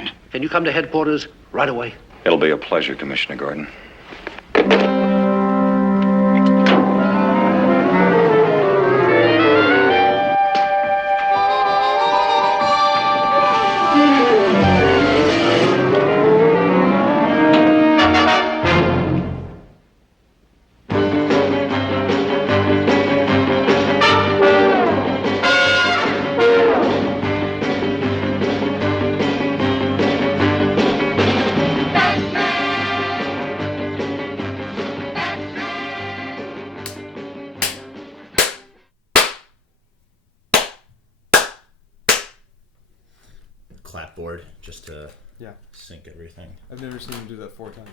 Batman. Can you come to headquarters right away? It'll be a pleasure, Commissioner Gordon. Clapboard just to sync everything. I've never seen him do that 4 times.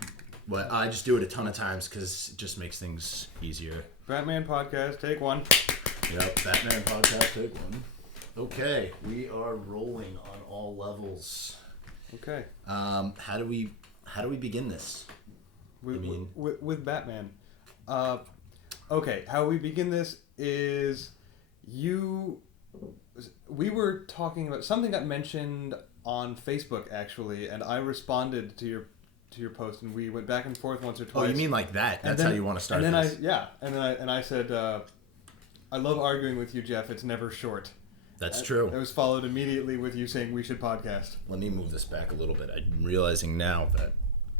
But I just do it a ton of times because it just makes things easier. Batman podcast, take 1. Yep, Batman podcast, take 1. Okay, we are rolling on all levels. Okay. How do we begin this? With Batman. Okay, how we begin this is we were talking about something that mentioned on Facebook actually, and I responded to your post, and we went back and forth once or twice. Oh, you mean like that? That's how you want to start and then this. I said, I love arguing with you, Jeff. It's never short. That's true. It was followed immediately with you saying we should podcast. Let me move this back a little bit. I'm realizing now that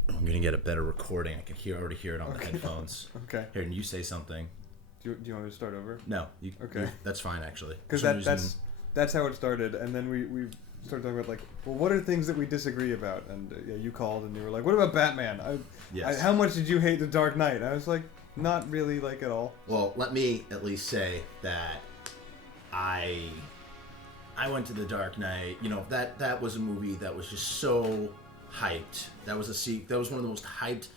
I'm going to get a better recording. I can already hear it on the headphones. Okay. Here, and you say something. Do you want me to start over? No. Okay. That's fine, actually. Because that's how it started, and then we started talking about, like, well, what are things that we disagree about? And you called and you were like, what about Batman? How much did you hate The Dark Knight? I was like, not really, like, at all. Well, let me at least say that I went to The Dark Knight. You know, that was a movie that was just so hyped. That was one of the most hyped.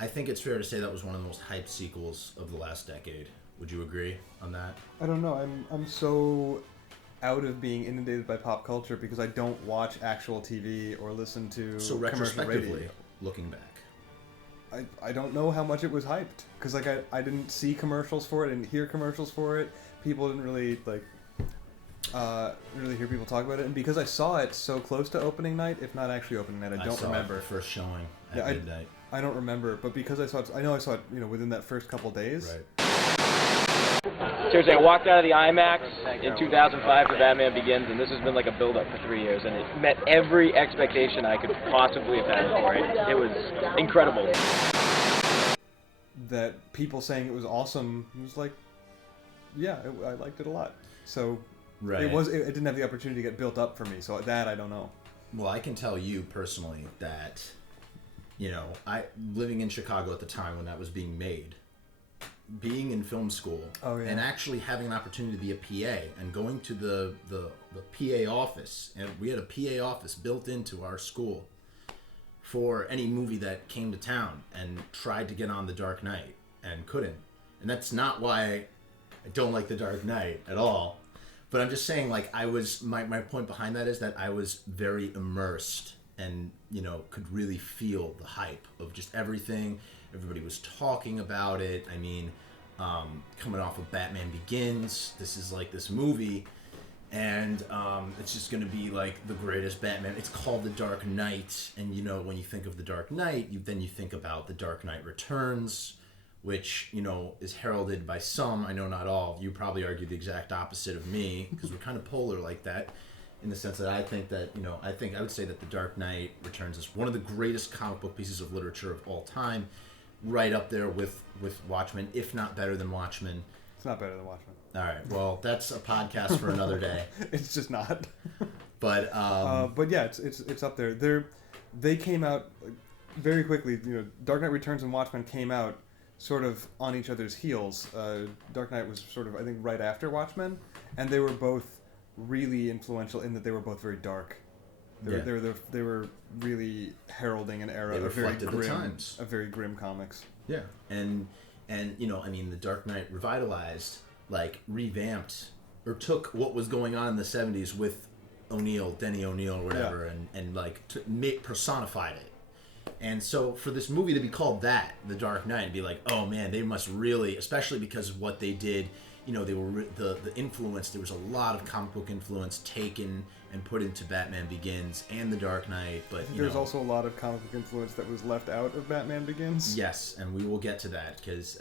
I think it's fair to say that was one of the most hyped sequels of the last decade. Would you agree on that? I don't know. I'm so out of being inundated by pop culture because I don't watch actual TV or listen to so commercial retrospectively, radio. looking back, I don't know how much it was hyped because like I didn't see commercials for it, I didn't hear commercials for it. People didn't really really hear people talk about it, and because I saw it so close to opening night, if not actually opening night, I don't remember. The first showing at midnight. I don't remember, but because I saw it, within that first couple days. Right. Seriously, I walked out of the IMAX in 2005 for Batman Begins, and this has been like a build-up for 3 years, and it met every expectation I could possibly have had for it. It was incredible. That people saying it was awesome, it was like, I liked it a lot. So right. It didn't have the opportunity to get built up for me, so that I don't know. Well, I can tell you personally that, you know, I living in Chicago at the time when that was being made, being in film school, and actually having an opportunity to be a PA and going to the PA office, and we had a PA office built into our school for any movie that came to town, and tried to get on The Dark Knight and couldn't. And that's not why I don't like The Dark Knight at all. But I'm just saying, like, my point behind that is that I was very immersed and, you know, could really feel the hype of just everything. Everybody was talking about it. I mean, coming off of Batman Begins, this is like this movie, and it's just going to be like the greatest Batman. It's called The Dark Knight, and, you know, when you think of The Dark Knight, you think about The Dark Knight Returns, which, you know, is heralded by some, I know not all. You probably argue the exact opposite of me, because we're kind of polar like that, in the sense that I think that, you know, I would say that The Dark Knight Returns is one of the greatest comic book pieces of literature of all time, right up there with Watchmen, if not better than Watchmen. It's not better than Watchmen. All right, well, that's a podcast for another day. It's just not. But yeah, it's up there. They came out very quickly. You know, Dark Knight Returns and Watchmen came out sort of on each other's heels. Dark Knight was sort of, I think, right after Watchmen, and they were both really influential in that they were both very dark. They were really heralding an era of very grim comics. Yeah, and you know, I mean, The Dark Knight revitalized, like, revamped, or took what was going on in the 70s with Denny O'Neil or whatever, and like personified it. And so for this movie to be called that, The Dark Knight, and be like, oh man, they must really, especially because of what they did, you know, they were the influence. There was a lot of comic book influence taken and put into Batman Begins and The Dark Knight. But There's also a lot of comic book influence that was left out of Batman Begins. Yes, and we will get to that because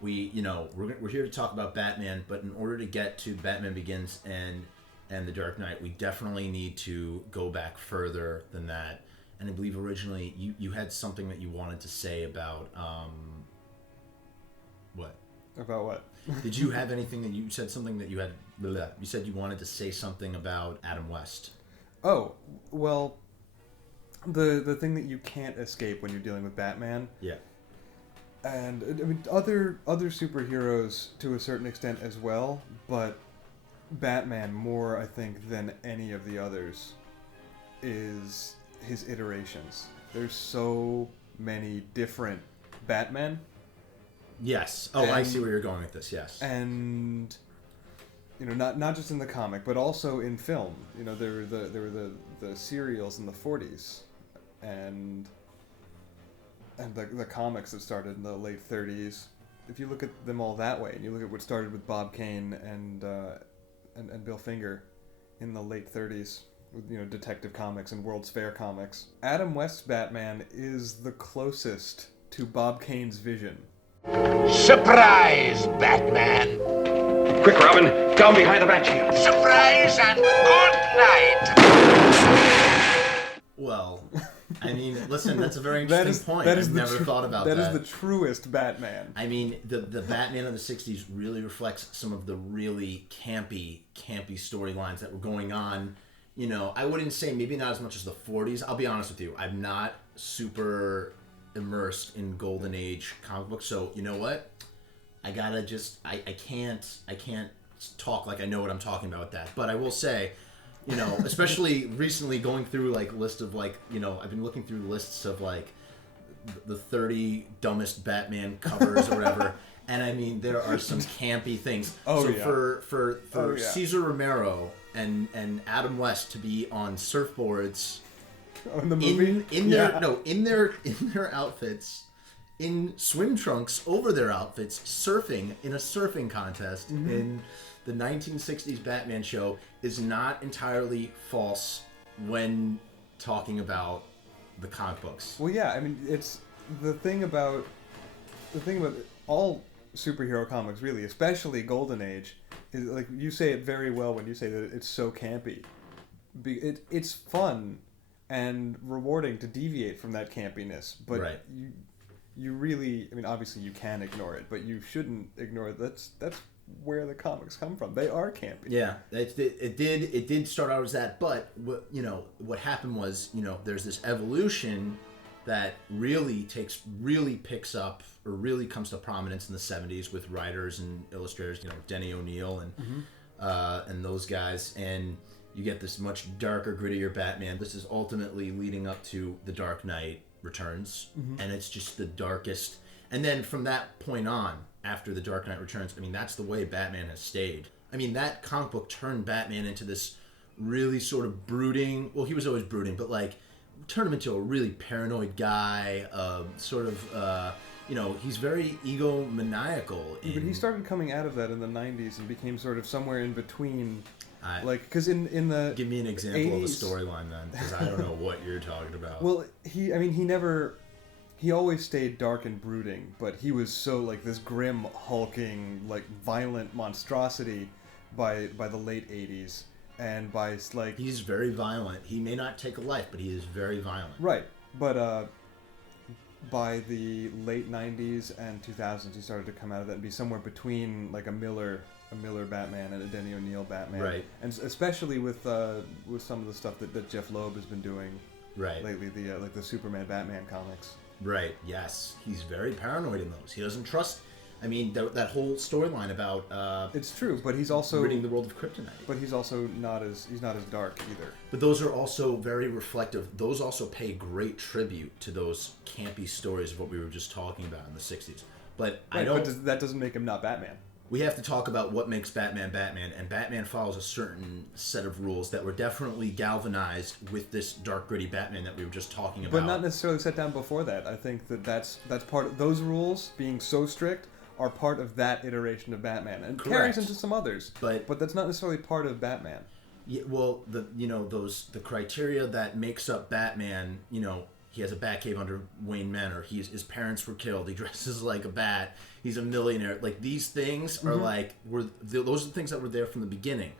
we're here to talk about Batman, but in order to get to Batman Begins and The Dark Knight, we definitely need to go back further than that. And I believe originally you had something that you wanted to say about what? About what? Did you have anything that you said something that you had? You said you wanted to say something about Adam West. Oh, well, the thing that you can't escape when you're dealing with Batman. Yeah. And I mean other superheroes to a certain extent as well, but Batman more I think than any of the others is his iterations. There's so many different Batmen. Yes. Oh, I see where you're going with this. Yes. And not just in the comic, but also in film. There were the serials in the 40s, and the comics that started in the late 30s. If you look at them all that way, and you look at what started with Bob Kane and Bill Finger in the late 30s, with Detective Comics and World's Fair Comics, Adam West's Batman is the closest to Bob Kane's vision. Surprise, Batman! Quick, Robin, down behind the bat shield. Surprise and good night! Well, I mean, listen, that's a very interesting point. I've never thought about that. That is the truest Batman. I mean, the Batman of the 60s really reflects some of the really campy storylines that were going on. I wouldn't say maybe not as much as the 40s. I'll be honest with you. I'm not super immersed in Golden Age comic books, so you know what? I gotta just I can't talk like I know what I'm talking about with that. But I will say, especially recently going through list of I've been looking through lists of the 30 dumbest Batman covers or whatever, and I mean there are some campy things. For Cesar Romero and Adam West to be on surfboards. In the movie? In their outfits, in swim trunks over their outfits, surfing in a surfing contest in the 1960s Batman show is not entirely false when talking about the comic books. Well, yeah, I mean, it's the thing about all superhero comics, really, especially Golden Age, is you say it very well when you say that it's so campy. It's fun and rewarding to deviate from that campiness, but right. you really, I mean, obviously you can ignore it, but you shouldn't ignore it. That's where the comics come from. They are campy. Yeah, it did start out as that, but what happened was there's this evolution that really picks up or really comes to prominence in the 70s with writers and illustrators, Denny O'Neil and those guys, and you get this much darker, grittier Batman. This is ultimately leading up to The Dark Knight Returns, and it's just the darkest. And then from that point on, after The Dark Knight Returns, I mean, that's the way Batman has stayed. I mean, that comic book turned Batman into this really sort of brooding, well, he was always brooding, but turned him into a really paranoid guy, he's very egomaniacal. But he started coming out of that in the 90s and became sort of somewhere in between. Because in the give me an example 80s, of a storyline then, because I don't know what you're talking about. Well, he always stayed dark and brooding, but he was so this grim, hulking, violent monstrosity by the late 80s, and by he's very violent. He may not take a life, but he is very violent. Right, but by the late 90s and 2000s, he started to come out of that and be somewhere between a Miller Batman and a Denny O'Neil Batman, right? And especially with some of the stuff that Jeff Loeb has been doing right lately, the Superman Batman comics. Right. Yes, he's very paranoid in those. He doesn't trust. I mean, that whole storyline about it's true, but he's also ridding the world of kryptonite. But he's also not as dark either. But those are also very reflective. Those also pay great tribute to those campy stories of what we were just talking about in the 60s. But right, but that doesn't make him not Batman. We have to talk about what makes Batman Batman, and Batman follows a certain set of rules that were definitely galvanized with this dark, gritty Batman that we were just talking about. But not necessarily set down before that. I think that's part of those rules being so strict are part of that iteration of Batman, and correct. Carries into some others. But that's not necessarily part of Batman. Yeah, well, the criteria that makes up Batman, he has a Batcave under Wayne Manor. His parents were killed. He dresses like a bat. He's a millionaire. Like, these things are those are the things that were there from the beginning.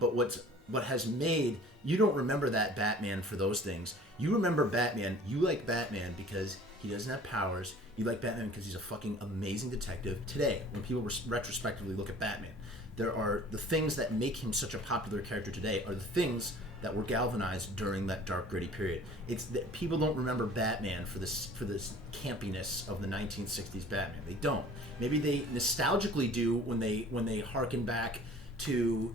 But what has made you don't remember that Batman for those things. You remember Batman. You like Batman because he doesn't have powers. You like Batman because he's a fucking amazing detective. Today, when people retrospectively look at Batman, there are the things that make him such a popular character today are the things that were galvanized during that dark, gritty period. It's that people don't remember Batman for this campiness of the 1960s Batman. They don't. Maybe they nostalgically do when they harken back to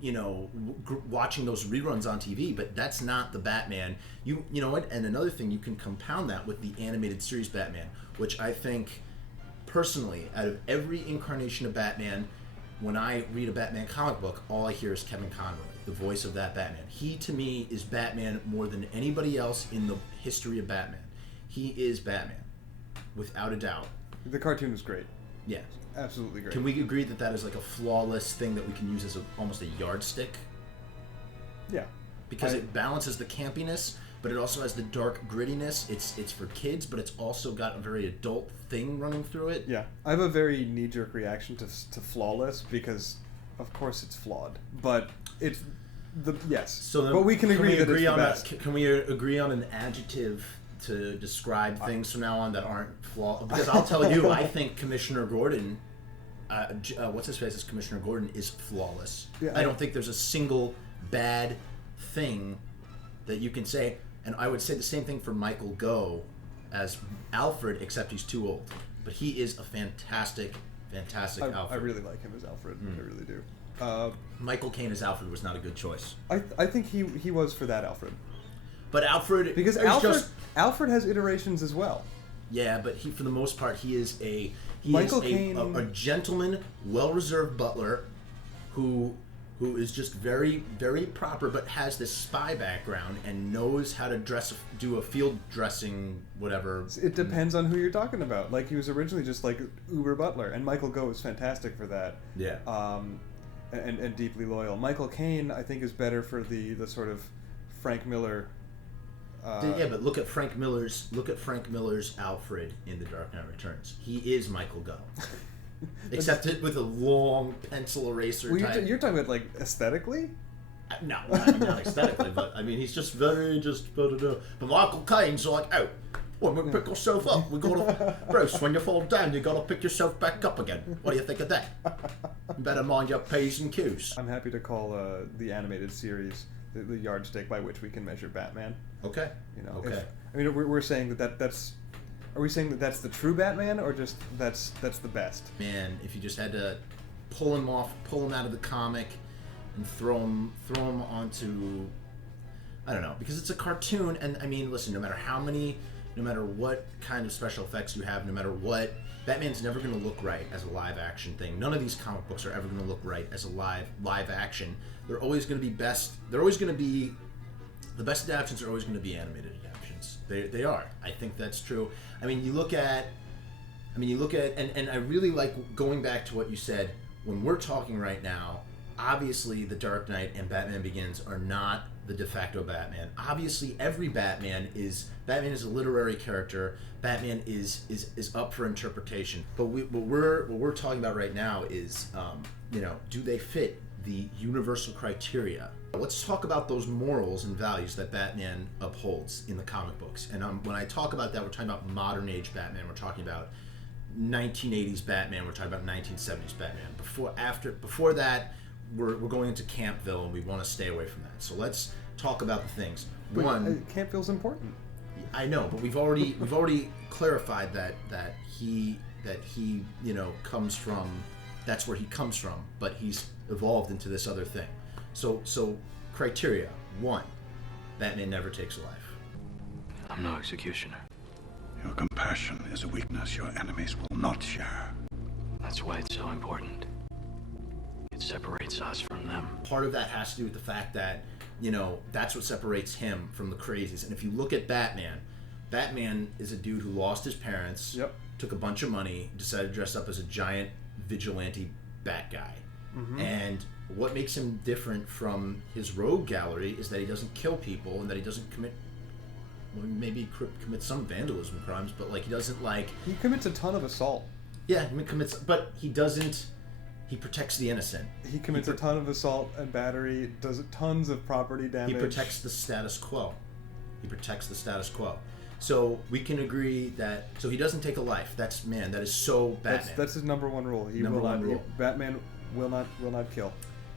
watching those reruns on TV, but that's not the Batman. You know what? And another thing, you can compound that with the animated series Batman, which I think personally, out of every incarnation of Batman, when I read a Batman comic book, all I hear is Kevin Conroy, the voice of that Batman. He, to me, is Batman more than anybody else in the history of Batman. He is Batman, without a doubt. The cartoon was great. Yeah. Absolutely great. Can we agree that that is like a flawless thing that we can use as almost a yardstick? Yeah. Because it balances the campiness, but it also has the dark grittiness. It's for kids, but it's also got a very adult thing running through it. Yeah. I have a very knee-jerk reaction to flawless because, of course, it's flawed. But it's yes. So but we can agree that it's the best. Can we agree on an adjective to describe things from now on that aren't flawed? Because I'll tell you, I think Commissioner Gordon, what's his face as Commissioner Gordon, is flawless. Yeah, I don't think there's a single bad thing that you can say. And I would say the same thing for Michael Gough as Alfred, except he's too old. But he is a fantastic Alfred. I really like him as Alfred. I really do. Michael Caine as Alfred was not a good choice. I think he was for that Alfred. But Alfred, because Alfred has iterations as well. Yeah, but for the most part, he is a gentleman, well-reserved butler who is just very, very proper, but has this spy background and knows how to do a field dressing, whatever. It depends on who you're talking about. Like, he was originally just like uber butler, and Michael Gough was fantastic for that. Yeah. And deeply loyal. Michael Caine, I think, is better for the sort of Frank Miller. Yeah, but look at Frank Miller's Alfred in The Dark Knight Returns. He is Michael Gough, except with a long pencil eraser. Well, you're talking about like aesthetically. No, not aesthetically, but I mean he's just very But Michael Caine's like, oh, well, we pick yourself up. We gotta, Bruce. When you fall down, you gotta pick yourself back up again. What do you think of that? You better mind your p's and q's. I'm happy to call the animated series the yardstick by which we can measure Batman. Okay. Okay. We're saying that's. Are we saying that that's the true Batman, or just that's the best? Man, if you just had to pull him out of the comic, and throw him onto, I don't know, because it's a cartoon, and I mean, listen, no matter what kind of special effects you have, no matter what, Batman's never going to look right as a live action thing. None of these comic books are ever going to look right as a live action. They're always going to be best. They're always going to be the best adaptations. Are always going to be animated adaptations. They are. I think that's true. I mean, you look at, and I really like going back to what you said when we're talking right now. Obviously, The Dark Knight and Batman Begins are not the de facto Batman. Obviously, every Batman is a literary character. Batman is up for interpretation. But what we're talking about right now is, do they fit the universal criteria? Let's talk about those morals and values that Batman upholds in the comic books. And when I talk about that, we're talking about modern age Batman. We're talking about 1980s Batman. We're talking about 1970s Batman. Before that, we're going into Campville, and we want to stay away from that. So let's talk about the things. But Campville's important. I know, but we've already clarified that he comes from. That's where he comes from, but he's evolved into this other thing. So criteria 1: Batman never takes a life. I'm no executioner. Your compassion is a weakness your enemies will not share. That's why it's so important. It separates us from them. Part of that has to do with the fact that, that's what separates him from the crazies. And if you look at Batman is a dude who lost his parents, took a bunch of money, decided to dress up as a giant vigilante bat guy. And what makes him different from his rogue gallery is that he doesn't kill people and that he doesn't commit. Well, maybe commit some vandalism crimes, but like he doesn't like. He commits a ton of assault. Yeah, he commits, but he doesn't. He protects the innocent. He commits a ton of assault and battery. Does tons of property damage. He protects the status quo. So we can agree that. So he doesn't take a life. That is so Batman. That's his number one rule. Batman will not kill,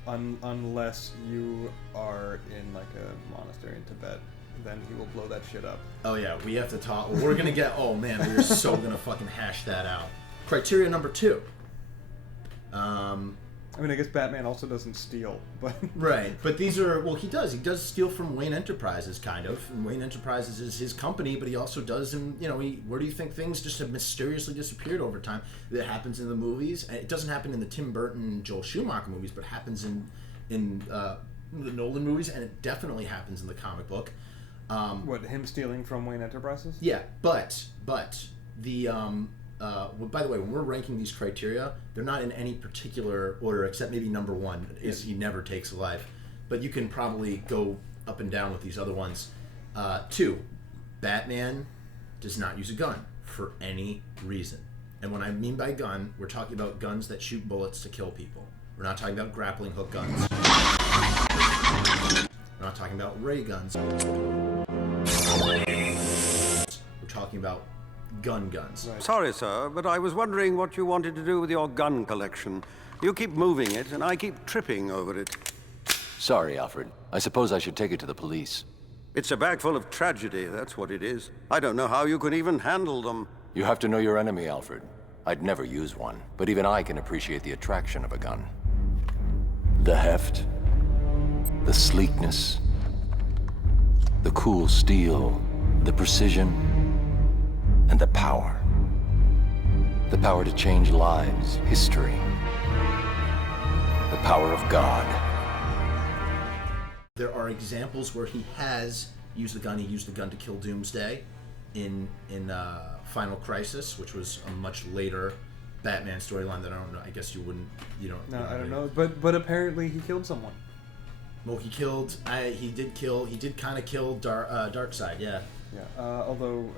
unless you are in like a monastery in Tibet. Then he will blow that shit up. Oh yeah, we have to talk. We're gonna get. Oh man, we're so gonna fucking hash that out. Criteria number 2. I mean, I guess Batman also doesn't steal, but right. But these are he does. He does steal from Wayne Enterprises, kind of. And Wayne Enterprises is his company, but he also does. And where do you think things just have mysteriously disappeared over time? That happens in the movies. And it doesn't happen in the Tim Burton, Joel Schumacher movies, but happens in the Nolan movies, and it definitely happens in the comic book. What, him stealing from Wayne Enterprises? Yeah, but the by the way, when we're ranking these criteria, they're not in any particular order except maybe number 1 is he never takes a life. But you can probably go up and down with these other ones. 2, Batman does not use a gun for any reason. And when I mean by gun, we're talking about guns that shoot bullets to kill people. We're not talking about grappling hook guns. We're not talking about ray guns. We're talking about guns. Right. Sorry, sir, but I was wondering what you wanted to do with your gun collection. You keep moving it, and I keep tripping over it. Sorry, Alfred. I suppose I should take it to the police. It's a bag full of tragedy, that's what it is. I don't know how you can even handle them. You have to know your enemy, Alfred. I'd never use one, but even I can appreciate the attraction of a gun. The heft, the sleekness, the cool steel, the precision, and the power. The power to change lives, history. The power of God. There are examples where he has used the gun. He used the gun to kill Doomsday in Final Crisis, which was a much later Batman storyline that I don't know. I guess you wouldn't. You don't. No, you I don't know. But apparently he killed someone. Well, he killed. He did kind of kill Darkseid. Yeah. Yeah. Although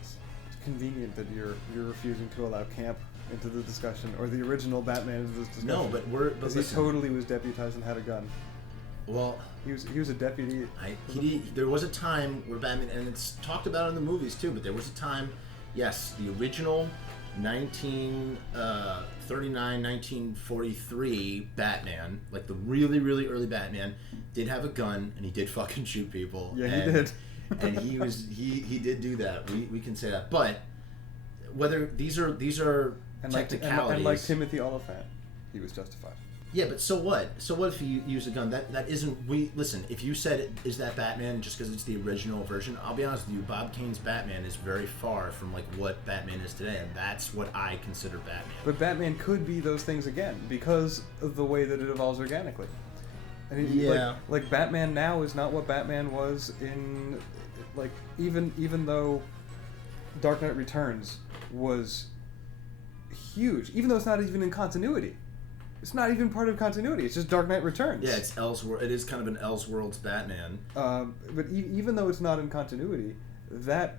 it's convenient that you're refusing to allow Camp into the discussion, or the original Batman into this discussion. No, but he totally was deputized and had a gun. Well, he was a deputy. There was a time where Batman, and it's talked about in the movies too, but there was a time, yes, the original 1939, 1943 Batman, like the really, really early Batman, did have a gun, and he did fucking shoot people. Yeah, he did. And he did do that. We can say that. But whether these are technicalities, and like Timothy Oliphant, he was justified. Yeah, but so what? So what if you use a gun? That isn't. Listen. If you said is that Batman just because it's the original version, I'll be honest with you. Bob Kane's Batman is very far from like what Batman is today, and that's what I consider Batman. But Batman could be those things again because of the way that it evolves organically. And like Batman now is not what Batman was in, like even though Dark Knight Returns was huge, even though it's not even in continuity. It's not even part of continuity. It's just Dark Knight Returns. Yeah, it's Elseworld. It is kind of an Elseworlds Batman. But even though it's not in continuity, that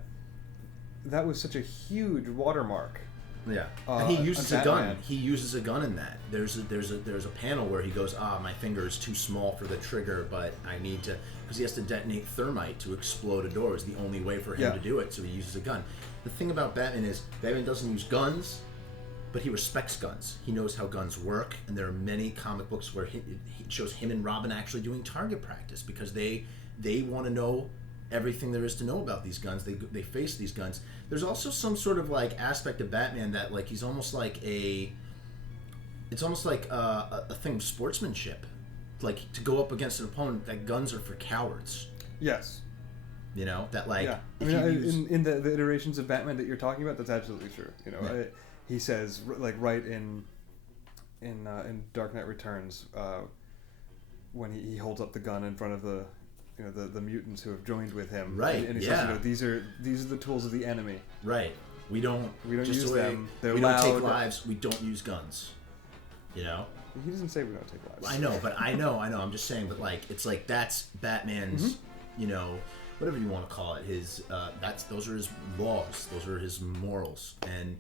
was such a huge watermark. Yeah, and he uses a gun. He uses a gun in that. There's a panel where he goes, my finger is too small for the trigger, but I need to, because he has to detonate thermite to explode a door. Is the only way for him to do it. So he uses a gun. The thing about Batman is Batman doesn't use guns, but he respects guns. He knows how guns work, and there are many comic books where it shows him and Robin actually doing target practice because they want to know everything there is to know about these guns. They face these guns. There's also some sort of like aspect of Batman that like he's almost like it's almost like a thing of sportsmanship, like to go up against an opponent. That guns are for cowards. Yes. You know that like. Yeah. I mean, in the iterations of Batman that you're talking about, that's absolutely true. You know, yeah. He says like right in Dark Knight Returns when he holds up the gun in front of the mutants who have joined with him. Right. And he says, these are the tools of the enemy. Right. We don't use them. They're we loud. don't take lives. We don't use guns. You know. He doesn't say we don't take lives. I know. I'm just saying, but like, it's like that's Batman's, you know, whatever you want to call it. His those are his laws. Those are his morals. And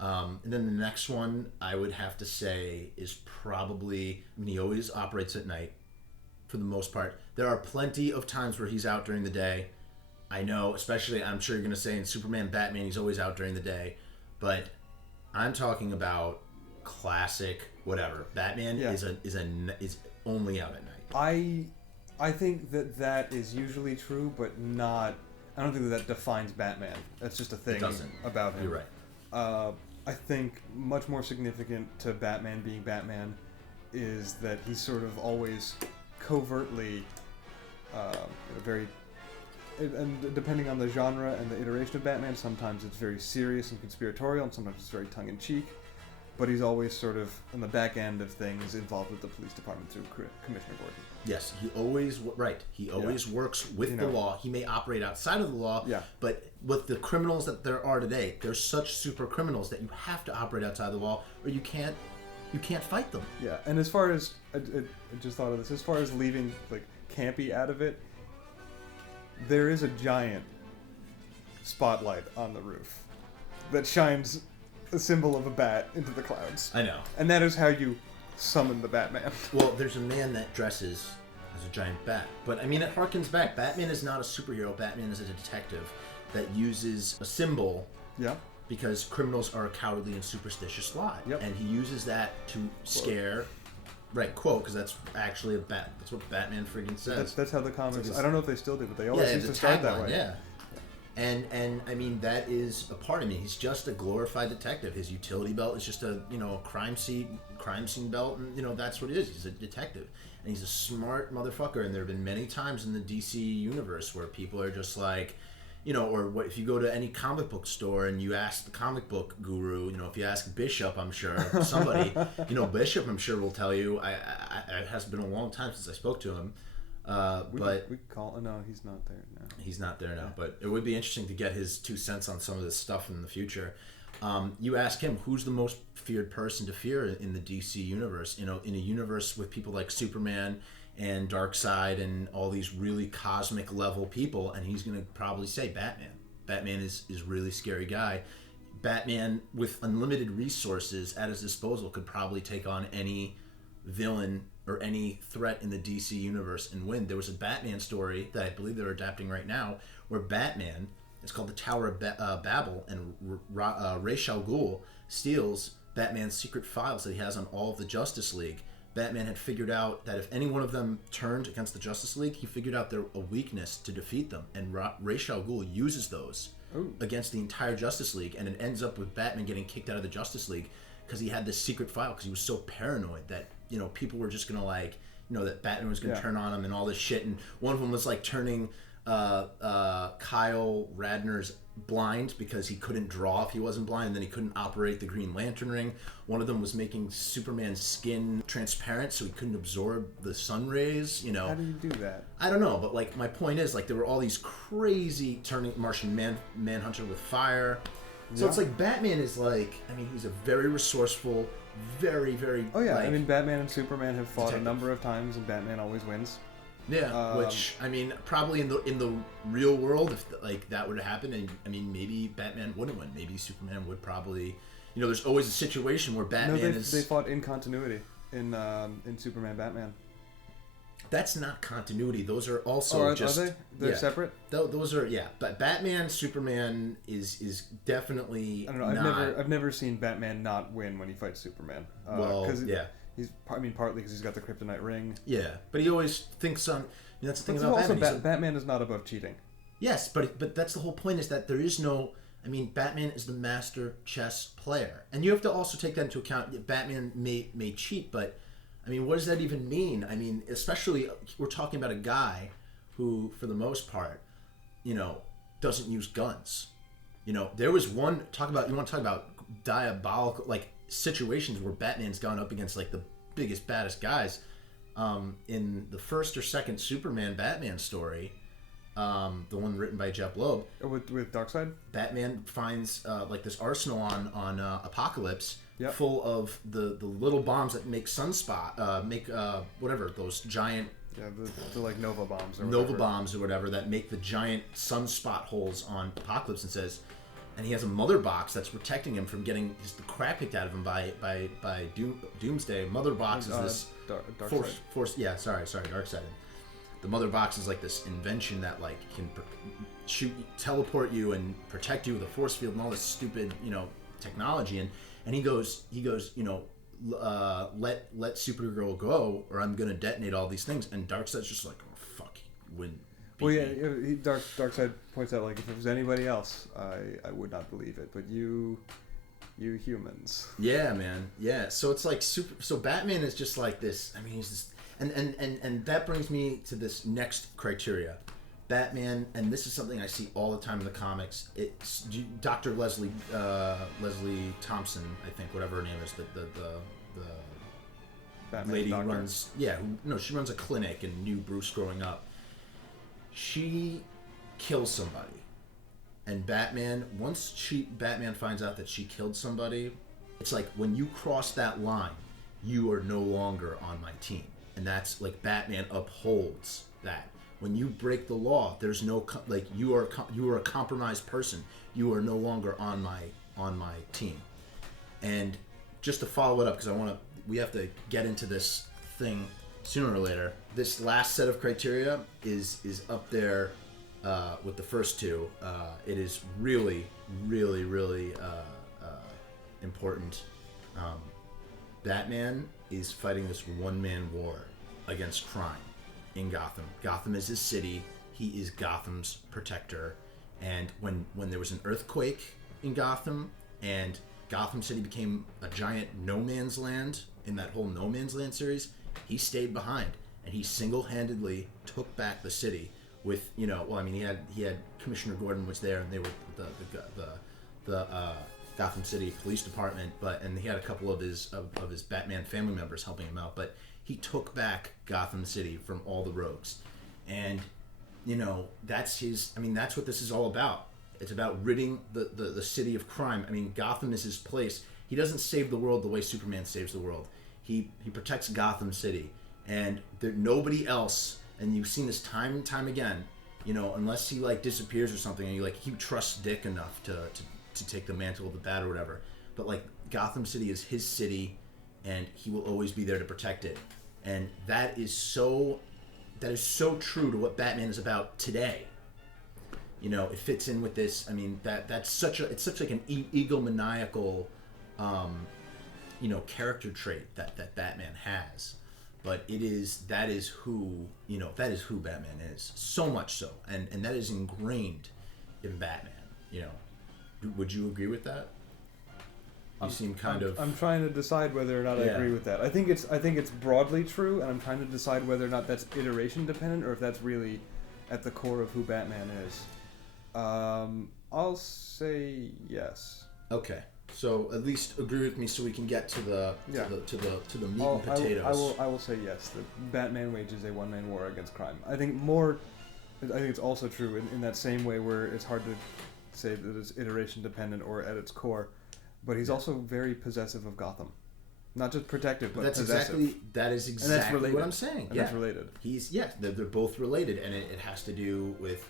and then the next one I would have to say is probably. I mean, he always operates at night, for the most part. There are plenty of times where he's out during the day. I know, especially I'm sure you're gonna say in Superman, Batman, he's always out during the day, but I'm talking about classic whatever. Batman is only out at night. I think that is usually true, but not. I don't think that defines Batman. That's just a thing about him. You're right. I think much more significant to Batman being Batman is that he's sort of always covertly very. And depending on the genre and the iteration of Batman, sometimes it's very serious and conspiratorial, and sometimes it's very tongue-in-cheek. But he's always sort of on the back end of things involved with the police department through Commissioner Gordon. Yes, he always works with the law. He may operate outside of the law, but with the criminals that there are today, they're such super criminals that you have to operate outside the law, or you can't fight them. Yeah, and as far as I just thought of this, as far as leaving like campy out of it, there is a giant spotlight on the roof that shines a symbol of a bat into the clouds. I know. And that is how you summon the Batman. Well, there's a man that dresses as a giant bat. But, I mean, it harkens back. Batman is not a superhero. Batman is a detective that uses a symbol because criminals are a cowardly and superstitious lot. Yep. And he uses that to scare... Right, quote, because that's actually a bat. That's what Batman friggin' says. That's how the comics... I don't know if they still do, but they always used to start that way. Yeah. And I mean, that is a part of me. He's just a glorified detective. His utility belt is just a crime scene belt, and that's what it is. He's a detective, and he's a smart motherfucker. And there have been many times in the DC universe where people are just like, or what if you go to any comic book store and you ask the comic book guru, if you ask Bishop, I'm sure somebody, Bishop, I'm sure will tell you. It has been a long time since I spoke to him. But we call. No, he's not there now. He's not there now, but it would be interesting to get his 2 cents on some of this stuff in the future. You ask him, who's the most feared person to fear in the DC universe? In a universe with people like Superman and Darkseid and all these really cosmic level people, and he's going to probably say Batman. Batman is a really scary guy. Batman, with unlimited resources at his disposal, could probably take on any villain or any threat in the DC universe and win. There was a Batman story that I believe they're adapting right now where Batman, it's called the Tower of Babel, and Ra's al Ghul steals Batman's secret files that he has on all of the Justice League. Batman had figured out that if any one of them turned against the Justice League, he figured out their a weakness to defeat them, and Ra's al Ghul uses those against the entire Justice League, and it ends up with Batman getting kicked out of the Justice League because he had this secret file, because he was so paranoid that people were just gonna that Batman was gonna turn on him and all this shit. And one of them was like turning Kyle Radner's blind because he couldn't draw if he wasn't blind, and then he couldn't operate the Green Lantern ring. One of them was making Superman's skin transparent so he couldn't absorb the sun rays. How do you do that? I don't know, but my point is, there were all these crazy turning Martian Manhunter with fire. So it's like Batman is he's a very resourceful, very, very... Oh yeah, Batman and Superman have fought a number of times, and Batman always wins. Yeah, which, probably in the real world, if that were to happen, and maybe Batman wouldn't win. Maybe Superman would probably... there's always a situation where Batman is... they fought in continuity in Superman Batman. That's not continuity. Those are also just... Are they? They're separate? Those are, but Batman, Superman is definitely I don't know. not... I've never seen Batman not win when he fights Superman. He's partly because he's got the kryptonite ring. Yeah, but he always thinks on... that's the thing about also Batman. Batman is not above cheating. Yes, but that's the whole point, is that there is no... Batman is the master chess player. And you have to also take that into account. Batman may cheat, but... what does that even mean? Especially, we're talking about a guy who, for the most part, doesn't use guns. There was one, you want to talk about diabolical, situations where Batman's gone up against, the biggest, baddest guys. In the first or second Superman Batman story, the one written by Jeff Loeb. With Darkseid? Batman finds, this arsenal on Apocalypse, Yep. full of the little bombs that make whatever those giant Yeah, the like Nova bombs or Nova whatever. bombs or whatever that make the giant sunspot holes on Apocalypse, and says, and he has a mother box that's protecting him from getting just the crap kicked out of him by Doomsday. Mother box is this Darkseid. Darkseid. The mother box is like this invention that like can teleport you and protect you with a force field and all this stupid technology, and he goes let Supergirl go or I'm gonna detonate all these things, and Darkseid's just like, oh fuck, you wouldn't. Well, yeah, Darkseid points out, like, if it was anybody else, I would not believe it, but you humans. Yeah, man. Yeah. So it's like so Batman is just like this. I mean, he's just, and that brings me to this next criteria. Batman, and this is something I see all the time in the comics. It's Dr. Leslie Thompson, I think, whatever her name is, the Batman lady doctor. runs. Yeah, she runs a clinic and knew Bruce growing up. She kills somebody, and once Batman finds out that she killed somebody, it's like, when you cross that line, you are no longer on my team, and that's like, Batman upholds that. When you break the law, there's no you are a compromised person. You are no longer on my team. And just to follow it up, because we have to get into this thing sooner or later. This last set of criteria is up there with the first two. It is really, really, really important. Batman is fighting this one-man war against crime in Gotham. Gotham is his city. He is Gotham's protector. And when there was an earthquake in Gotham and Gotham City became a giant no man's land in that whole No Man's Land series, he stayed behind and he single-handedly took back the city with, he had Commissioner Gordon was there, and they were the Gotham City Police Department, and he had a couple of his Batman family members helping him out, but he took back Gotham City from all the rogues. And that's what this is all about. It's about ridding the city of crime. I mean, Gotham is his place. He doesn't save the world the way Superman saves the world. He protects Gotham City, and nobody else. And you've seen this time and time again. Unless he like disappears or something, and he trusts Dick enough to take the mantle of the bat or whatever. But like, Gotham City is his city, and he will always be there to protect it. And that is so true to what Batman is about today. It fits in with this. I mean, it's such like an egomaniacal character trait that Batman has. But that is who Batman is. So much so. And that is ingrained in Batman. Would you agree with that? You seem kind of. I'm trying to decide whether or not I agree with that. I think it's broadly true, and I'm trying to decide whether or not that's iteration dependent or if that's really at the core of who Batman is. I'll say yes. Okay, so at least agree with me so we can get to the meat and potatoes. I will say yes. That Batman wages a one-man war against crime. I think it's also true in that same way where it's hard to say that it's iteration dependent or at its core. But he's also very possessive of Gotham. Not just protective, but possessive. That is exactly what I'm saying. And that's related. They're both related, and it has to do with,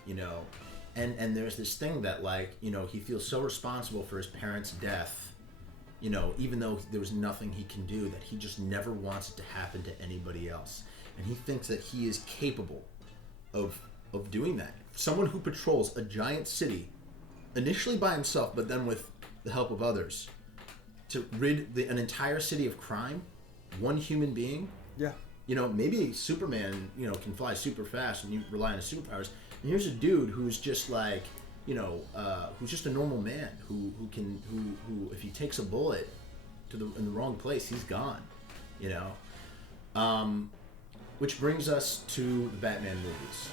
and there's this thing that, like, he feels so responsible for his parents' death, even though there was nothing he can do, that he just never wants it to happen to anybody else. And he thinks that he is capable of doing that. Someone who patrols a giant city, initially by himself, but then with the help of others, to rid an entire city of crime, one human being. Yeah. Maybe Superman, can fly super fast and you rely on his superpowers. And here's a dude who's just like, who's just a normal man who if he takes a bullet in the wrong place, he's gone. Which brings us to the Batman movies.